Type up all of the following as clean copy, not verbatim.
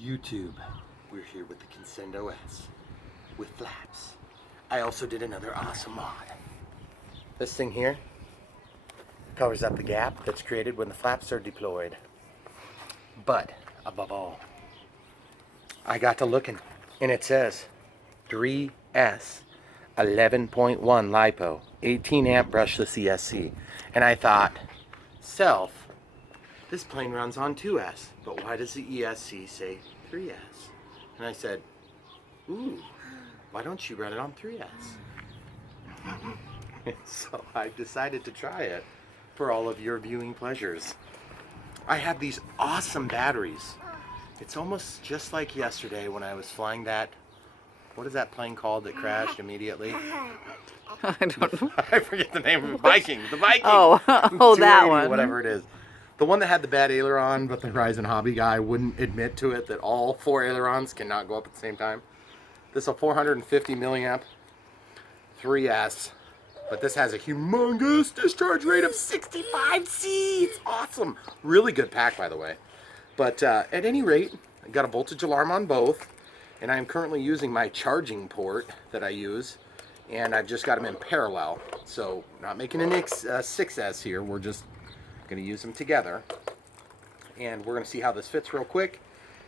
YouTube. We're here with the Consendo S with flaps. I also did another awesome mod. This thing here covers up the gap that's created when the flaps are deployed. But above all, I got to looking and it says 3S 11.1 lipo 18 amp brushless ESC, and I thought, self, this plane runs on 2S, but why does the ESC say 3S? And I said, ooh, why don't you run it on 3S? So I decided to try it for all of your viewing pleasures. I have these awesome batteries. It's almost just like yesterday when I was flying that, what is that plane called that crashed immediately? I don't know. I forget the name of it. Viking. The Viking. Oh, that one. Whatever it is. The one that had the bad aileron, but the Horizon Hobby guy wouldn't admit to it that all 4 ailerons cannot go up at the same time. This is a 450 milliamp 3S, but this has a humongous discharge rate of 65C. It's awesome. Really good pack, by the way. But at any rate, I got a voltage alarm on both, and I am currently using my charging port that I use, and I've just got them in parallel. So not making an 6S here. We're just going to use them together, and we're going to see how this fits real quick,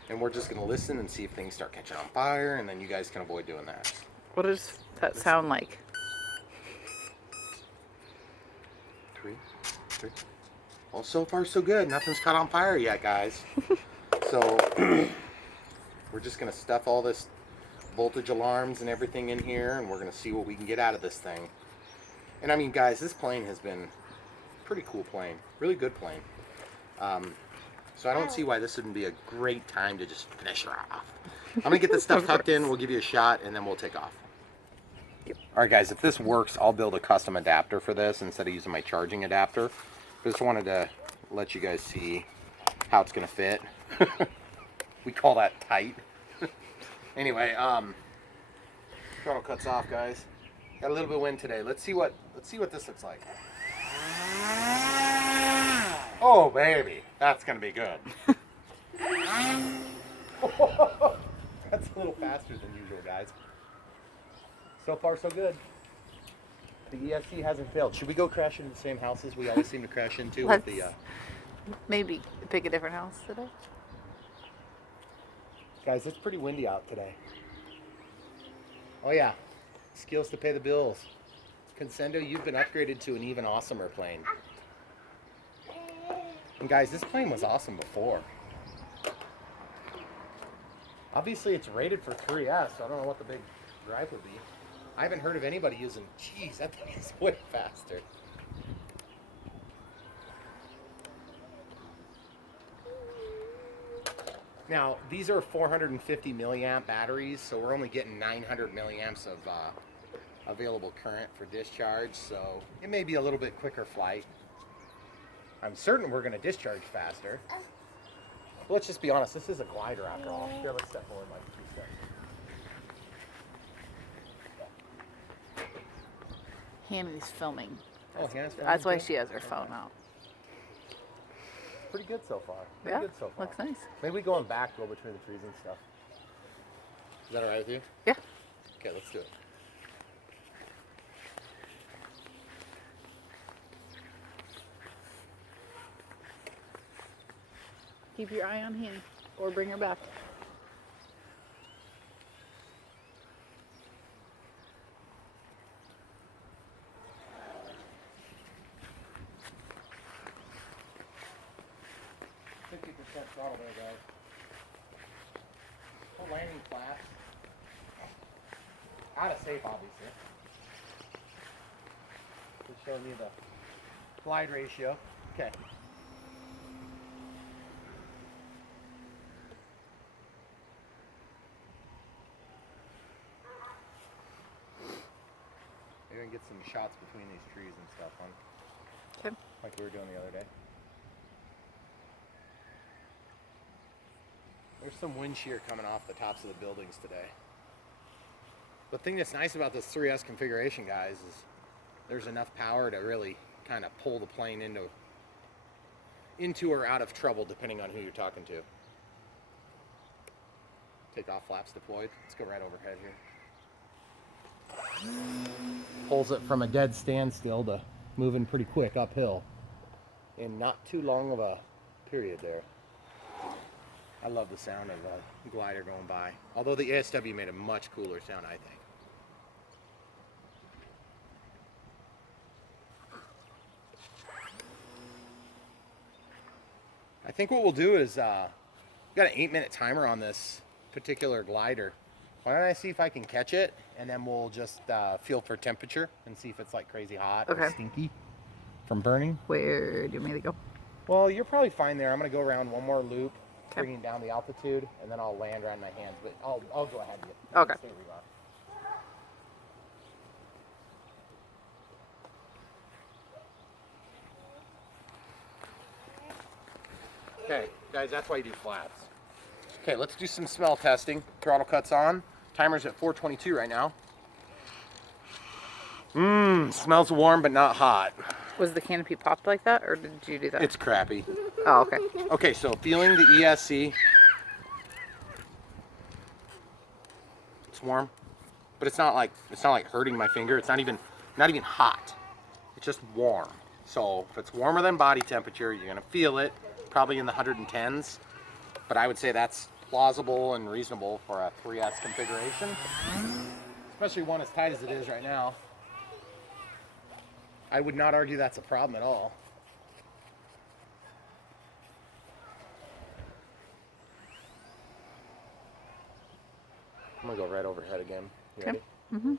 and we're just going to listen and see if things start catching on fire, and then you guys can avoid doing that. What does that sound like? 3, 3. Well, so far so good. Nothing's caught on fire yet, guys. So we're just going to stuff all this voltage alarms and everything in here, and we're going to see what we can get out of this thing. And I mean, guys, this plane has been a pretty cool plane. Really good plane. So I don't see why this wouldn't be a great time to just finish her off. I'm going to get this stuff tucked in, we'll give you a shot, and then we'll take off. Yep. Alright guys, if this works, I'll build a custom adapter for this instead of using my charging adapter. Just wanted to let you guys see how it's going to fit. We call that tight. Anyway, throttle cuts off, guys. Got a little bit of wind today. Let's see what this looks like. Oh baby, that's gonna be good. That's a little faster than usual, guys. So far so good. The ESC hasn't failed. Should we go crash into the same houses we always seem to crash into? Let's With the, maybe pick a different house today. Guys, it's pretty windy out today. Oh yeah, skills to pay the bills. Consendo, you've been upgraded to an even awesomer plane. And guys, this plane was awesome before. Obviously, it's rated for 3S, so I don't know what the big gripe would be. I haven't heard of anybody using, geez, that thing is way faster. Now, these are 450 milliamp batteries, so we're only getting 900 milliamps of available current for discharge, so it may be a little bit quicker flight. I'm certain we're going to discharge faster. Well, let's just be honest, this is a glider after all. Here, let's step forward like 2 steps. Hannah's filming. Oh, Hannah's filming That's why too? she has her phone out. Pretty good so far. Pretty Yeah, good so far. looks nice. Maybe we go in back, go between the trees and stuff. Is that all right with you? Yeah. Okay, let's do it. Keep your eye on Hannah, or bring her back. Throttle there, guys. Full landing flaps. Out of safe, obviously. Just showing you the glide ratio. Okay. Maybe we can get some shots between these trees and stuff, huh? Okay. Like we were doing the other day. There's some wind shear coming off the tops of the buildings today. The thing that's nice about this 3S configuration, guys, is there's enough power to really kind of pull the plane into or out of trouble depending on who you're talking to. Takeoff flaps deployed. Let's go right overhead here. Pulls it from a dead standstill to moving pretty quick uphill in not too long of a period there. I love the sound of a glider going by. Although the ASW made a much cooler sound, I think. I think what we'll do is, we've got an 8-minute timer on this particular glider. Why don't I see if I can catch it, and then we'll just feel for temperature and see if it's like crazy hot or stinky from burning. Where do you want me to go? Well, you're probably fine there. I'm going to go around one more loop, bringing down the altitude, and then I'll land around my hands. But I'll go ahead of you. Okay. Stay where you are. Okay, guys, that's why you do flaps. Okay, let's do some smell testing. Throttle cuts on. Timer's at 422 right now. Smells warm but not hot. Was the canopy popped like that, or did you do that? It's crappy. Oh, okay. Okay, so feeling the ESC. It's warm, but it's not like hurting my finger. It's not even hot. It's just warm. So if it's warmer than body temperature, you're gonna feel it, probably in the 110s. But I would say that's plausible and reasonable for a 3S configuration, especially one as tight as it is right now. I would not argue that's a problem at all. I'm gonna go right overhead again. You ready? Mm-hmm.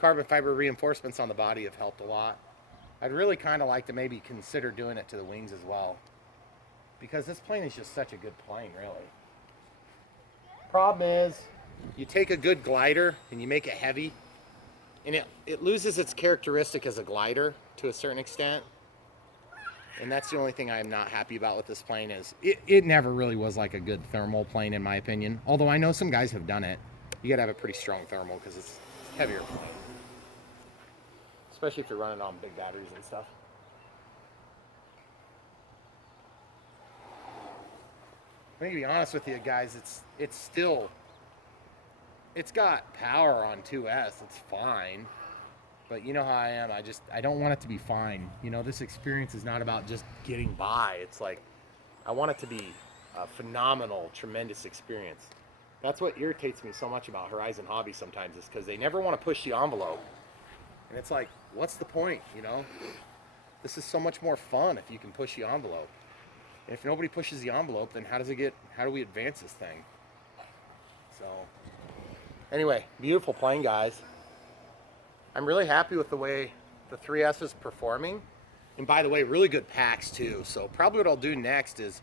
Carbon fiber reinforcements on the body have helped a lot. I'd really kind of like to maybe consider doing it to the wings as well, because this plane is just such a good plane, really. Problem is, you take a good glider and you make it heavy, and it loses its characteristic as a glider to a certain extent. And that's the only thing I'm not happy about with this plane is it never really was like a good thermal plane in my opinion. Although I know some guys have done it. You gotta have a pretty strong thermal because it's a heavier plane. Especially if you're running on big batteries and stuff. I'm gonna be honest with you guys, it's got power on 2S, it's fine. But you know how I am, I don't want it to be fine. You know, this experience is not about just getting by. It's like, I want it to be a phenomenal, tremendous experience. That's what irritates me so much about Horizon Hobby sometimes, is because they never want to push the envelope. And it's like, what's the point, you know? This is so much more fun if you can push the envelope. And if nobody pushes the envelope, then how do we advance this thing? So, anyway, beautiful plane, guys. I'm really happy with the way the 3S is performing. And by the way, really good packs too. So probably what I'll do next is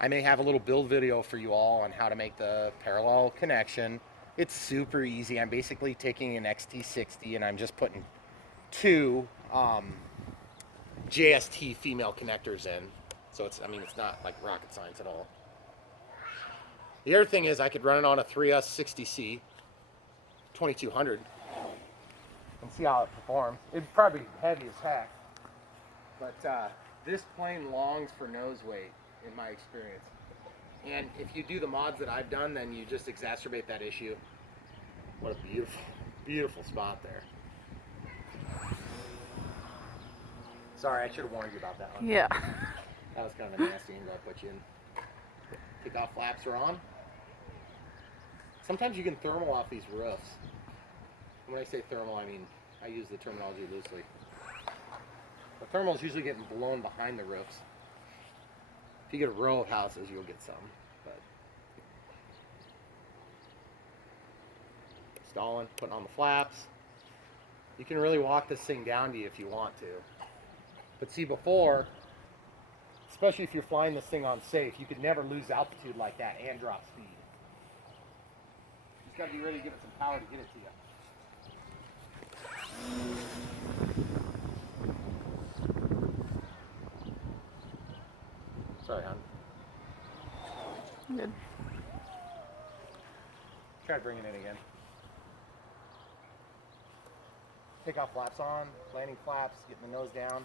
I may have a little build video for you all on how to make the parallel connection. It's super easy. I'm basically taking an XT60 and I'm just putting two JST female connectors in. So it's not like rocket science at all. The other thing is I could run it on a 3S 60C 2200 and see how it performs. It'd probably be heavy as heck. But this plane longs for nose weight, in my experience. And if you do the mods that I've done, then you just exacerbate that issue. What a beautiful, beautiful spot there. Sorry, I should have warned you about that one. Yeah. That was kind of a nasty angle I put you in. Takeoff flaps are on. Sometimes you can thermal off these roofs. And when I say thermal, I mean, I use the terminology loosely. The thermal is usually getting blown behind the roofs. If you get a row of houses, you'll get some. But installing, putting on the flaps. You can really walk this thing down to you if you want to. But see, before, especially if you're flying this thing on safe, you could never lose altitude like that and drop speed. You just got to be ready to give it some power to get it to you. Sorry, hon. Good. Try bringing it in again. Takeoff flaps on, landing flaps, getting the nose down.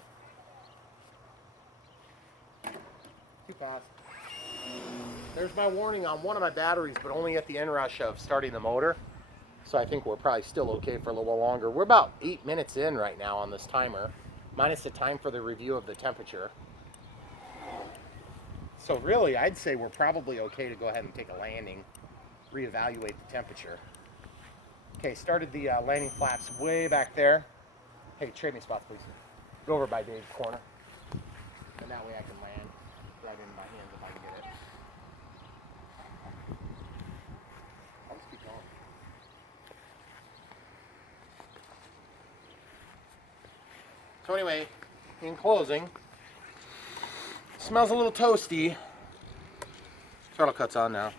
Too fast. There's my warning on one of my batteries, but only at the inrush of starting the motor. So I think we're probably still okay for a little longer. We're about 8 minutes in right now on this timer, minus the time for the review of the temperature. So really, I'd say we're probably okay to go ahead and take a landing, reevaluate the temperature. Okay, started the landing flaps way back there. Hey, trade me spots, please. Go over by Dave's corner. And that way I can land right in my hands if I can get it. I'll just keep going. So anyway, in closing, smells a little toasty. Throttle cuts on now.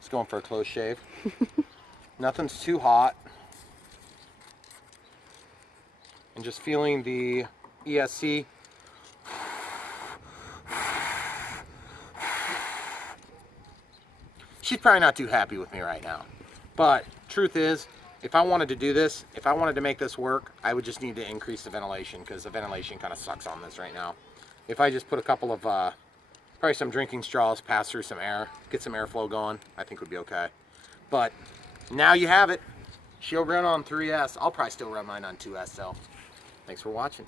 Just going for a close shave. Nothing's too hot. And just feeling the ESC. She's probably not too happy with me right now. But truth is, if I wanted to do this, if I wanted to make this work, I would just need to increase the ventilation, because the ventilation kind of sucks on this right now. If I just put a couple of, probably some drinking straws, pass through some air, get some airflow going, I think would be okay. But now you have it. She'll run on 3S. I'll probably still run mine on 2S though. Thanks for watching.